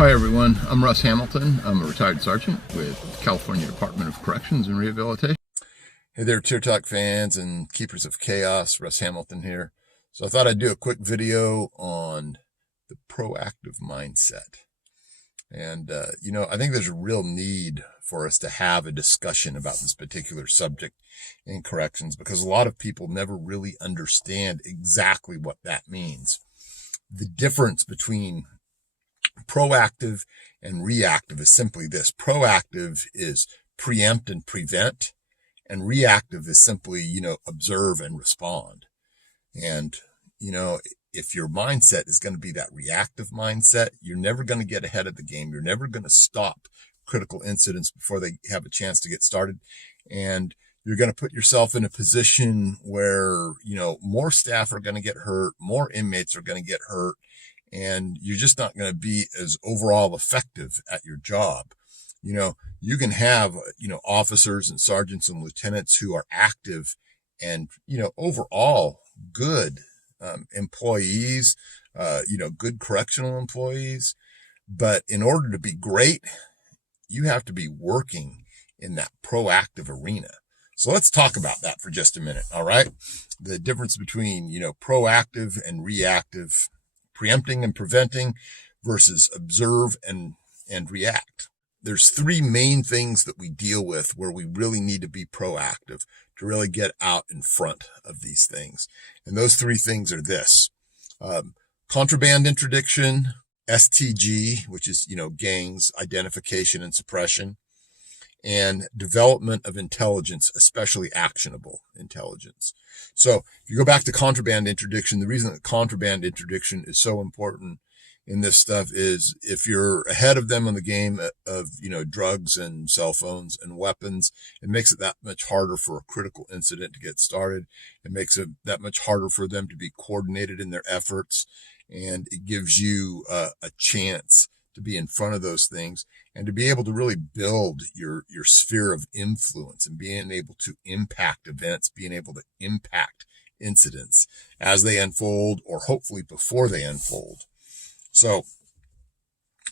Hi everyone, I'm Russ Hamilton. I'm a retired sergeant with California Department of Corrections and Rehabilitation. Hey there, Cheer Talk fans and keepers of chaos. Russ Hamilton here. So I thought I'd do a quick video on the proactive mindset. And, I think there's a real need for us to have a discussion about this particular subject in corrections because a lot of people never really understand exactly what that means. The difference between proactive and reactive is simply this. Proactive is preempt and prevent, and reactive is simply, observe and respond. And, if your mindset is going to be that reactive mindset, you're never going to get ahead of the game. You're never going to stop critical incidents before they have a chance to get started. And you're going to put yourself in a position where, more staff are going to get hurt, more inmates are going to get hurt, and you're just not going to be as overall effective at your job. You can have, officers and sergeants and lieutenants who are active and, overall good employees, good correctional employees. But in order to be great, you have to be working in that proactive arena. So let's talk about that for just a minute. All right. The difference between, proactive and reactive, preempting and preventing versus observe and react. There's three main things that we deal with where we really need to be proactive to really get out in front of these things. And those three things are this: contraband interdiction, STG, which is, gangs, identification and suppression, and development of intelligence, especially actionable intelligence. So if you go back to contraband interdiction, the reason that contraband interdiction is so important in this stuff is if you're ahead of them in the game of, drugs and cell phones and weapons, it makes it that much harder for a critical incident to get started. It makes it that much harder for them to be coordinated in their efforts. And it gives you a chance to be in front of those things and to be able to really build your sphere of influence and being able to impact events, being able to impact incidents as they unfold or hopefully before they unfold. So,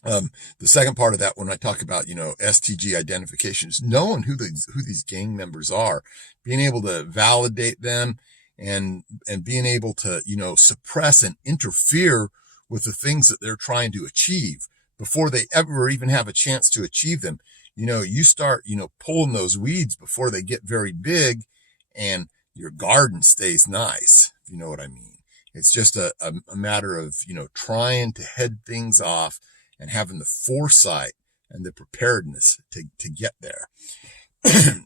the second part of that, when I talk about, STG identification, is knowing who these gang members are, being able to validate them and being able to, suppress and interfere with the things that they're trying to achieve before they ever even have a chance to achieve them. You start, pulling those weeds before they get very big and your garden stays nice, if you know what I mean. It's just a matter of, trying to head things off and having the foresight and the preparedness to get there.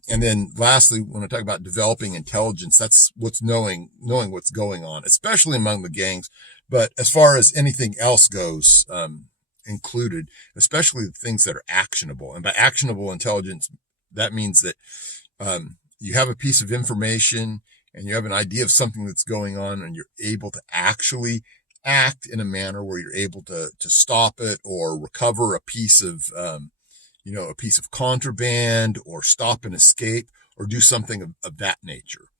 And then lastly, when I talk about developing intelligence, that's what's knowing what's going on, especially among the gangs. But as far as anything else goes, included, especially the things that are actionable. And by actionable intelligence, that means that, you have a piece of information and you have an idea of something that's going on and you're able to actually act in a manner where you're able to stop it or recover a piece of, a piece of contraband or stop an escape or do something of that nature.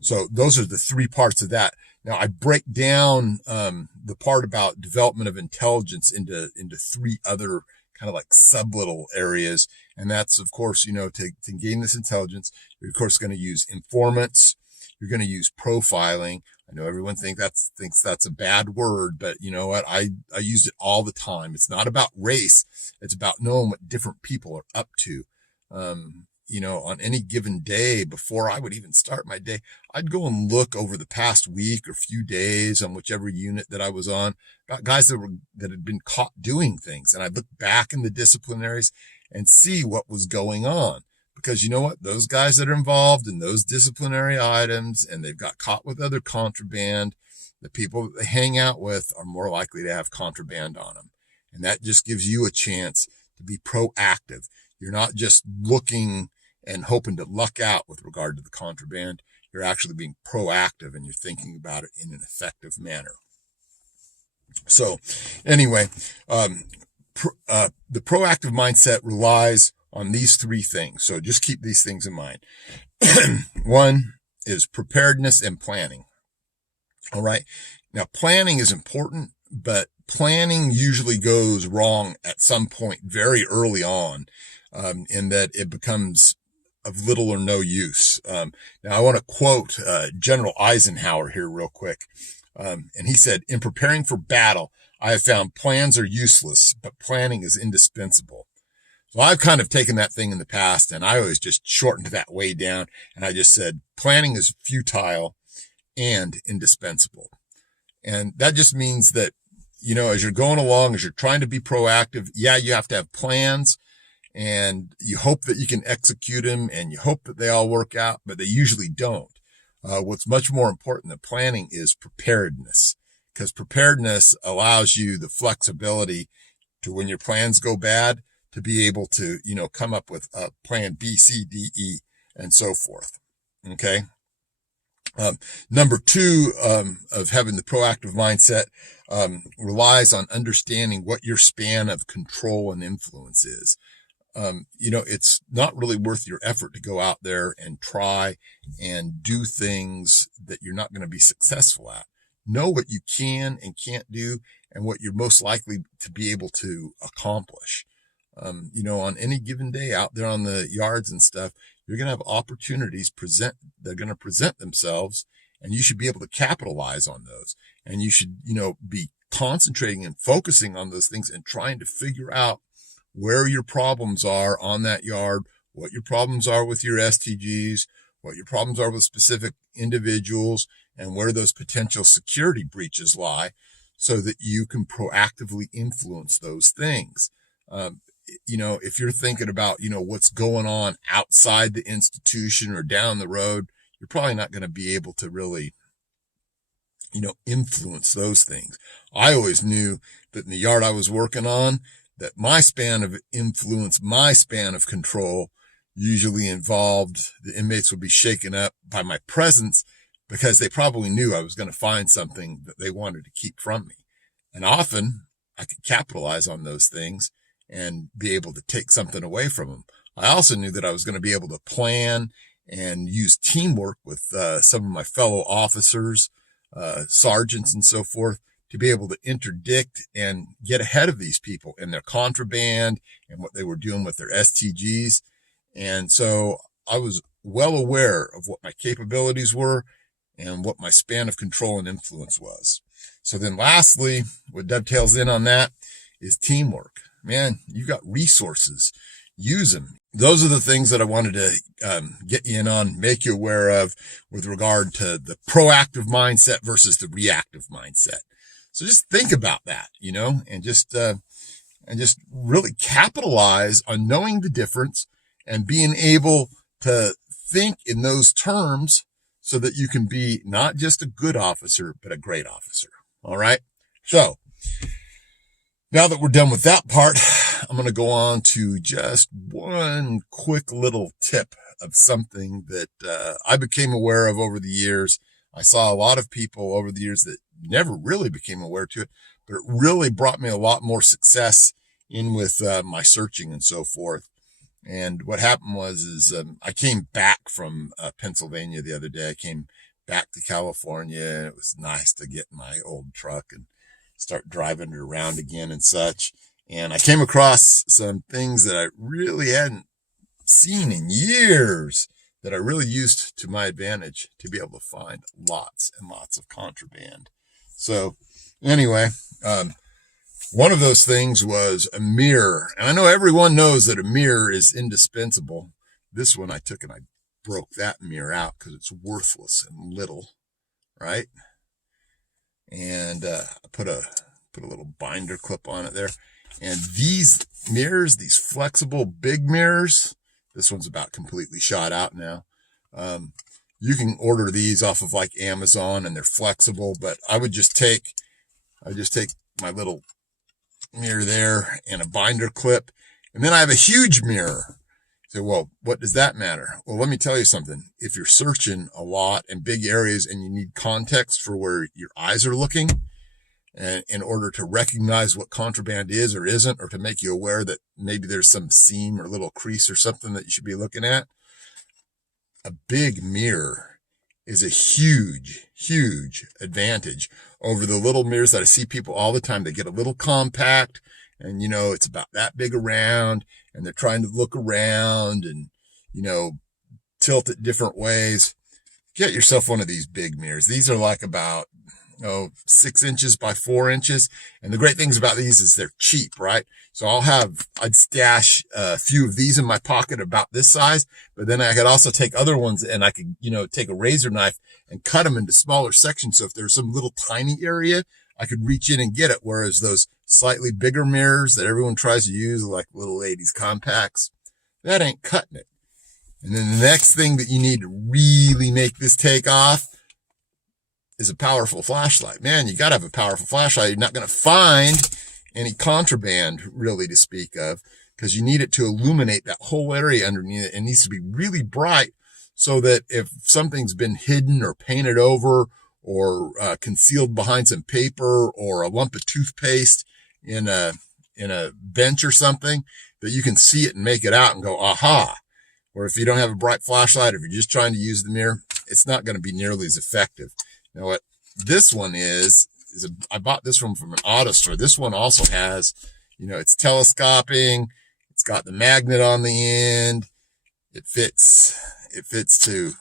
So those are the three parts of that. Now I break down, the part about development of intelligence into three other kind of like sub little areas. And that's, of course, to gain this intelligence, you're of course going to use informants. You're going to use profiling. I know everyone thinks that's a bad word, but you know what? I use it all the time. It's not about race. It's about knowing what different people are up to. On any given day, before I would even start my day, I'd go and look over the past week or few days on whichever unit that I was on about guys that had been caught doing things. And I'd look back in the disciplinaries and see what was going on. Because you know what? Those guys that are involved in those disciplinary items and they've got caught with other contraband, the people that they hang out with are more likely to have contraband on them. And that just gives you a chance to be proactive. You're not just looking and hoping to luck out with regard to the contraband. You're actually being proactive and you're thinking about it in an effective manner. So anyway, the proactive mindset relies on these three things. So just keep these things in mind. One is preparedness and planning. All right. Now, planning is important, but planning usually goes wrong at some point very early on, in that it becomes of little or no use. Now I want to quote General Eisenhower here real quick. And he said, "In preparing for battle, I have found plans are useless, but planning is indispensable." So I've kind of taken that thing in the past, and I always just shortened that way down. And I just said, planning is futile and indispensable. And that just means that, as you're going along, as you're trying to be proactive, yeah, you have to have plans, and you hope that you can execute them, and you hope that they all work out, but they usually don't. What's much more important than planning is preparedness, because preparedness allows you the flexibility to, when your plans go bad, to be able to, come up with a plan B, C, D, E, and so forth. Okay. Number two, of having the proactive mindset, relies on understanding what your span of control and influence is. It's not really worth your effort to go out there and try and do things that you're not going to be successful at. Know what you can and can't do and what you're most likely to be able to accomplish. On any given day out there on the yards and stuff, you're going to have opportunities they're going to present themselves, and you should be able to capitalize on those. And you should, be concentrating and focusing on those things and trying to figure out where your problems are on that yard, what your problems are with your STGs, what your problems are with specific individuals, and where those potential security breaches lie, so that you can proactively influence those things. If you're thinking about, what's going on outside the institution or down the road, you're probably not going to be able to really, influence those things. I always knew that in the yard I was working on, that my span of influence, my span of control usually involved the inmates would be shaken up by my presence, because they probably knew I was going to find something that they wanted to keep from me. And often I could capitalize on those things and be able to take something away from them. I also knew that I was going to be able to plan and use teamwork with some of my fellow officers, sergeants and so forth, to be able to interdict and get ahead of these people in their contraband and what they were doing with their STGs. And so I was well aware of what my capabilities were and what my span of control and influence was. So then lastly, what dovetails in on that is teamwork. Man, you got resources. Use them. Those are the things that I wanted to get you in on, make you aware of with regard to the proactive mindset versus the reactive mindset. So just think about that, and just really capitalize on knowing the difference and being able to think in those terms, so that you can be not just a good officer, but a great officer. All right. So now that we're done with that part, I'm going to go on to just one quick little tip of something that I became aware of over the years. I saw a lot of people over the years that never really became aware to it, but it really brought me a lot more success in with my searching and so forth. And what happened was I came back from Pennsylvania the other day. I came back to California, and it was nice to get in my old truck and start driving it around again and such. And I came across some things that I really hadn't seen in years, that I really used to my advantage to be able to find lots and lots of contraband. So anyway, one of those things was a mirror. And I know everyone knows that a mirror is indispensable. This one I took and I broke that mirror out because it's worthless and little, right? And I put a little binder clip on it there. And these mirrors, these flexible big mirrors, this one's about completely shot out now. You can order these off of like Amazon, and they're flexible, but I just take my little mirror there and a binder clip, and then I have a huge mirror. So, well, what does that matter? Well, let me tell you something. If you're searching a lot in big areas and you need context for where your eyes are looking, and in order to recognize what contraband is or isn't, or to make you aware that maybe there's some seam or little crease or something that you should be looking at, a big mirror is a huge, huge advantage over the little mirrors that I see people all the time. They get a little compact and, it's about that big around and they're trying to look around and, tilt it different ways. Get yourself one of these big mirrors. These are like about 6 inches by 4 inches. And the great things about these is they're cheap, right? So I'd stash a few of these in my pocket about this size, but then I could also take other ones and I could, take a razor knife and cut them into smaller sections. So if there's some little tiny area, I could reach in and get it. Whereas those slightly bigger mirrors that everyone tries to use, like little ladies compacts, that ain't cutting it. And then the next thing that you need to really make this take off is a powerful flashlight. Man, you got to have a powerful flashlight. You're not going to find any contraband really to speak of because you need it to illuminate that whole area underneath it. It needs to be really bright so that if something's been hidden or painted over or concealed behind some paper or a lump of toothpaste in a bench or something, that you can see it and make it out and go, aha. Or if you don't have a bright flashlight, if you're just trying to use the mirror, it's not going to be nearly as effective. Now what this one is I bought this one from an auto store. This one also has, it's telescoping. It's got the magnet on the end. It fits to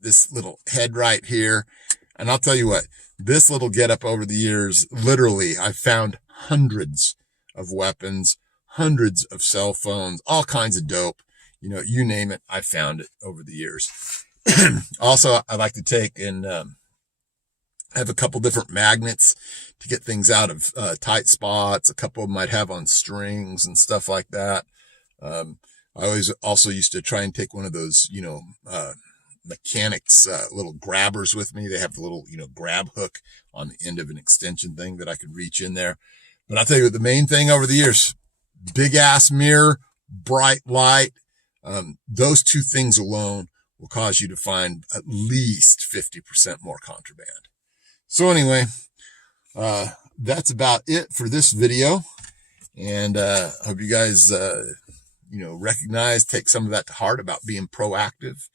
this little head right here. And I'll tell you what, this little getup over the years, literally, I've found hundreds of weapons, hundreds of cell phones, all kinds of dope. You name it, I found it over the years. Also, I like to take and have a couple different magnets to get things out of tight spots. A couple of them might have on strings and stuff like that. I always also used to try and take one of those, mechanics little grabbers with me. They have the little, grab hook on the end of an extension thing that I could reach in there. But I'll tell you what, the main thing over the years, big ass mirror, bright light. Those two things alone will cause you to find at least 50% more contraband. So anyway, that's about it for this video. And, hope you guys, recognize, take some of that to heart about being proactive.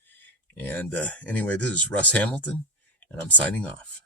And, anyway, this is Russ Hamilton and I'm signing off.